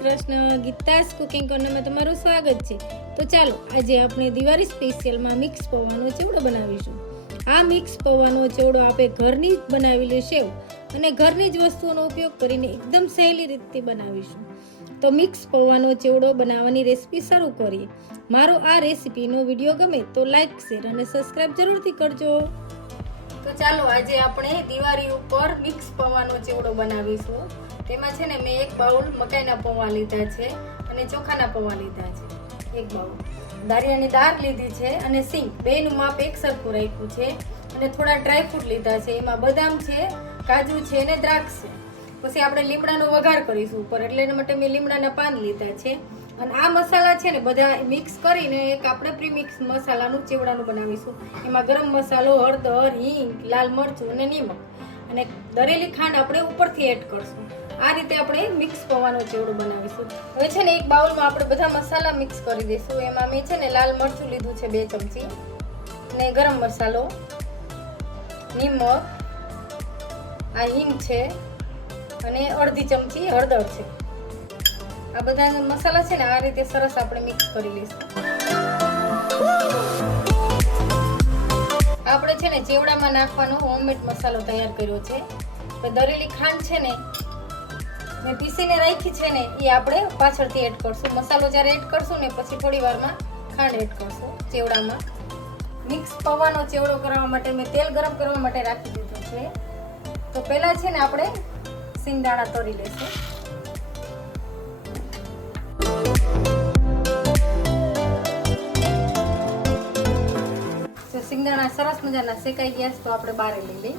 Krishna. Geeta's cooking કોર્નરમાં તમારું સ્વાગત છે. તો ચાલો આજે આપણે દિવાળી સ્પેશિયલમાં મિક્સ પૌવાનો ચેવડો બનાવીશું. આ મિક્સ પૌવાનો ચેવડો આપણે ઘરની જ બનાવેલી સેવ અને ઘરની જ વસ્તુઓનો ઉપયોગ કરીને એકદમ સહેલી રીતે બનાવીશું. તો મિક્સ પૌવાનો ચેવડો બનાવવાની રેસીપી શરૂ કરીએ. મારો આ રેસીપીનો વિડીયો ગમે તો લાઈક, શેર અને સબસ્ક્રાઈબ જરૂરથી કરજો. તો ચાલો આજે આપણે દિવાળી ઉપર મિક્સ પૌવાનો ચેવડો બનાવીશું. તેમાં છે ને મેં એક બાઉલ મકાઈના પૌવા લીધા છે અને ચોખાના પૌવા લીધા છે. એક બાઉલ દારિયાની દાળ લીધી છે અને સિંગ બેનું માપ એક સરખું રાખ્યું છે અને થોડા ડ્રાયફ્રૂટ લીધા છે. એમાં બદામ છે, કાજુ છે અને દ્રાક્ષ છે. પછી આપણે લીમડાનો વઘાર કરીશું ઉપર, એટલે એના માટે મેં લીમડાના પાન લીધા છે. અને આ મસાલા છે ને બધા મિક્સ કરીને એક આપણે પ્રીમિક્સ મસાલાનું ચેવડાનું બનાવીશું. એમાં ગરમ મસાલો, હળદર, હિંગ, લાલ મરચું અને નિમક અને દરેલી ખાંડ આપણે ઉપરથી એડ કરશું. આ રીતે આપણે મિક્સ પૌવાનો ચેવડો બનાવીશું. હવે છે ને એક બાઉલમાં આપણે બધા મસાલા મિક્સ કરી દઈશું. એમાં મેં છે ને લાલ મરચું લીધું છે 2 ચમચી અને ગરમ મસાલો, નિમક, આ હિંગ છે અને અડધી ચમચી હળદર છે. આ બધા મસાલા છે ને આ રીતે સરસ આપણે મિક્સ કરી લઈશું. આપણે છે ને ચેવડામાં નાખવાનો હોમમેડ મસાલો તૈયાર કર્યો છે. દરેલી ખાંડ છે ને મેં પીસીને રાખી છે ને એ આપણે પાછળથી એડ કરશું. મસાલો જ્યારે એડ કરશું ને પછી થોડી વારમાં ખાંડ એડ કરશું ચેવડામાં. મિક્સ પૌવાનો ચેવડો કરવા માટે મેં તેલ ગરમ કરવા માટે રાખી દીધું છે. તો પહેલાં છે ને આપણે સિંગદાણા તળી લઈશું. તો સિંગદાણા સરસ મજાના શેકાઈ ગયા તો આપણે બહાર લઈ લઈએ.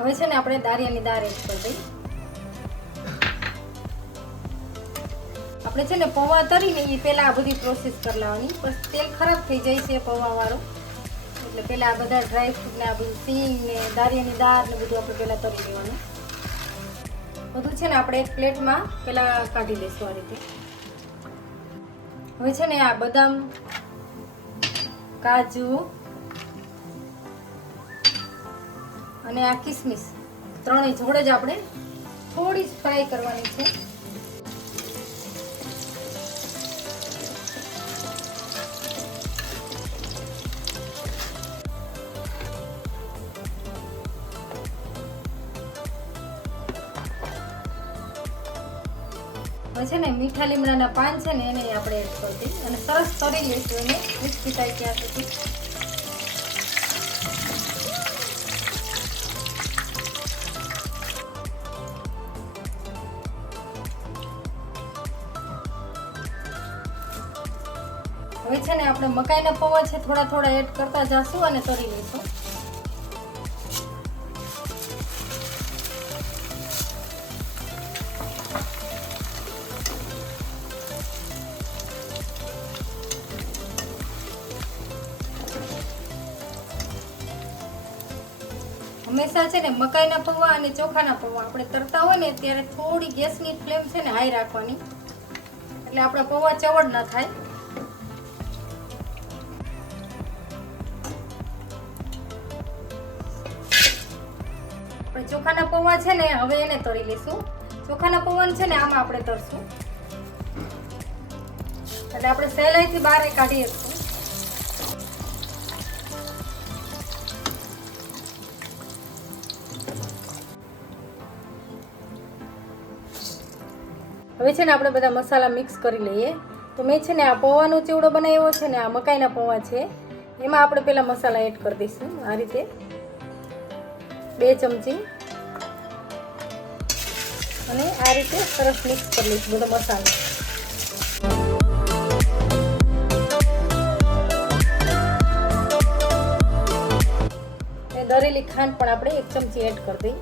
હવે છે ને આપણે દારિયાની દાળ એડ કરી દઈએ. આપણે છે ને પૌવા તરીને એ પહેલાં આ બધી પ્રોસેસ કરી લાવવાની. બસ તેલ ખરાબ થઈ જાય છે પૌવાવાળું, એટલે પહેલાં આ બધા ડ્રાયફ્રૂટ ને આ બધું સિંગ ને દારિયાની દાળ ને બધું આપણે પહેલાં તરી લેવાનું. બધું છે ને આપણે એક પ્લેટમાં પહેલાં કાઢી લઈશું આ રીતે. હવે છે ને આ બદામ, કાજુ અને આ કિસમિસ ત્રણેય જોડે જ આપણે થોડી જ ફ્રાય કરવાની છે. હવે છે ને મીઠા લીમડાના પાન છે ને એને આપણે એડ કરી દઈએ અને સરસ તળી લઈશું એને ક્રિસ્પી થાય ત્યાં સુધી. હવે છે ને આપણે મકાઈના પૌવા છે થોડા થોડા એડ કરતા જશું અને તળી લઈશું. હંમેશા છે ને મકાઈના પૌવા અને ચોખાના પૌવા આપણે તરતા હોય ને ત્યારે થોડી ગેસની ફ્લેમ છે ને હાઈ રાખવાની, એટલે આપણા પૌવા ચવડ ન થાય. આપણે ચોખાના પૌવા છે ને હવે એને તળી લઈશું. ચોખાના પૌવાને છે ને આમાં આપણે તરશું એટલે આપણે સહેલાઈથી બહાર કાઢી શકીશું. હવે છે ને આપણે બધા મસાલા મિક્સ કરી લઈએ. તો મેં છે ને આ પૌવાનો ચેવડો બનાવ્યો છે ને આ મકાઈના પૌવા છે એમાં આપણે પહેલાં મસાલા એડ કરી દઈશું. આ રીતે 2 ચમચી અને આ રીતે સરસ મિક્સ કરી લઈશું બધો મસાલો. એ દરેલી ખાંડ પણ આપણે 1 ચમચી એડ કરી દઈએ.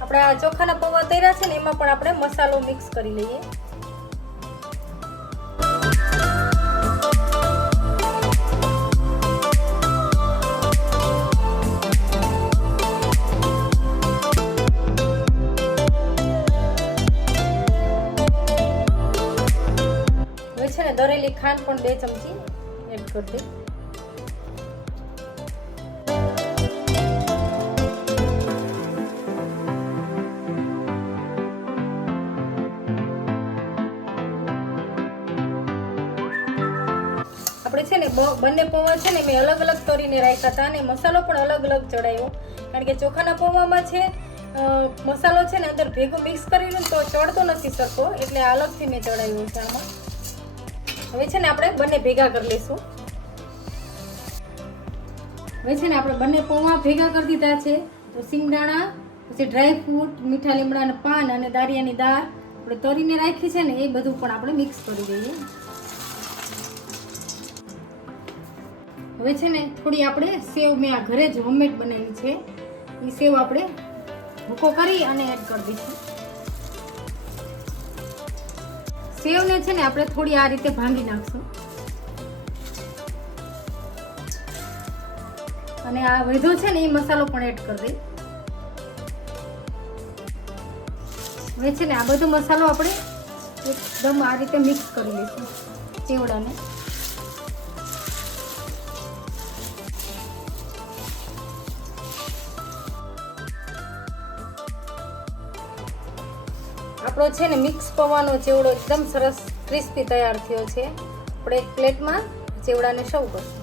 આપણે આ ચોખાના પૌવા તૈયાર છે ને એમાં પણ આપણે મસાલો મિક્સ કરી લઈએ. હવે છે ને દરેલી ખાંડ પણ 2 ચમચી એડ કરી દઈએ. આપણે છે ને બંને પૌવા છે ને મેં અલગ અલગ તરીને રાખ્યા હતા અને મસાલો પણ અલગ અલગ ચડાવ્યો, કારણ કે ચોખાના પૌવામાં છે મસાલો છે ને અંદર ભેગો મિક્સ કરીને તો ચડતો નથી સરખો, એટલે અલગથી મેં ચડાવ્યો છે આમાં. હવે છે ને આપણે બંને ભેગા કરી લઈશું. હવે છે ને આપણે બંને પૌવા ભેગા કરી દીધા છે. તો સિંગદાણા, પછી ડ્રાય ફ્રૂટ, મીઠા લીમડાના પાન અને દારિયાની દાળ આપણે તરીને રાખી છે ને એ બધું પણ આપણે મિક્સ કરી દઈએ. હવે છે ને થોડી આપણે સેવ મેં આ ઘરે જ હોમમેડ બનાવી છે એ સેવ આપણે ભૂકો કરી અને એડ કરી દઈશું. સેવને છે ને આપણે થોડી આ રીતે ભાંગી નાખશું અને આ વધુ છે ને એ મસાલો પણ એડ કરી દઈ. હવે છે ને આ બધો મસાલો આપણે એકદમ આ રીતે મિક્સ કરી લઈશું ચેવડાને. આપણો છે ને મિક્સ પૌવાનો ચેવડો એકદમ સરસ ક્રિસ્પી તૈયાર થયો છે. આપણે એક પ્લેટમાં ચેવડાને સર્વ કરશું.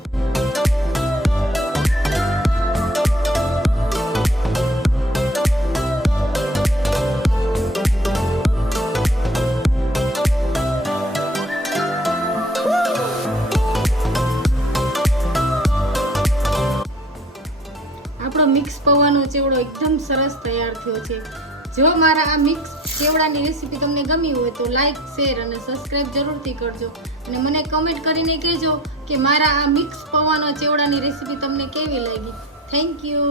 આપણો મિક્સ પૌવાનો ચેવડો એકદમ સરસ તૈયાર થયો છે. જો મારા આ મિક્સ ચેવડાની રેસીપી તમને ગમી હોય તો લાઈક, શેર અને સબસ્ક્રાઈબ જરૂરથી કરજો અને મને કમેન્ટ કરીને કહેજો કે મારા આ મિક્સ પૌવાનો ચેવડાની રેસીપી તમને કેવી લાગી. Thank you.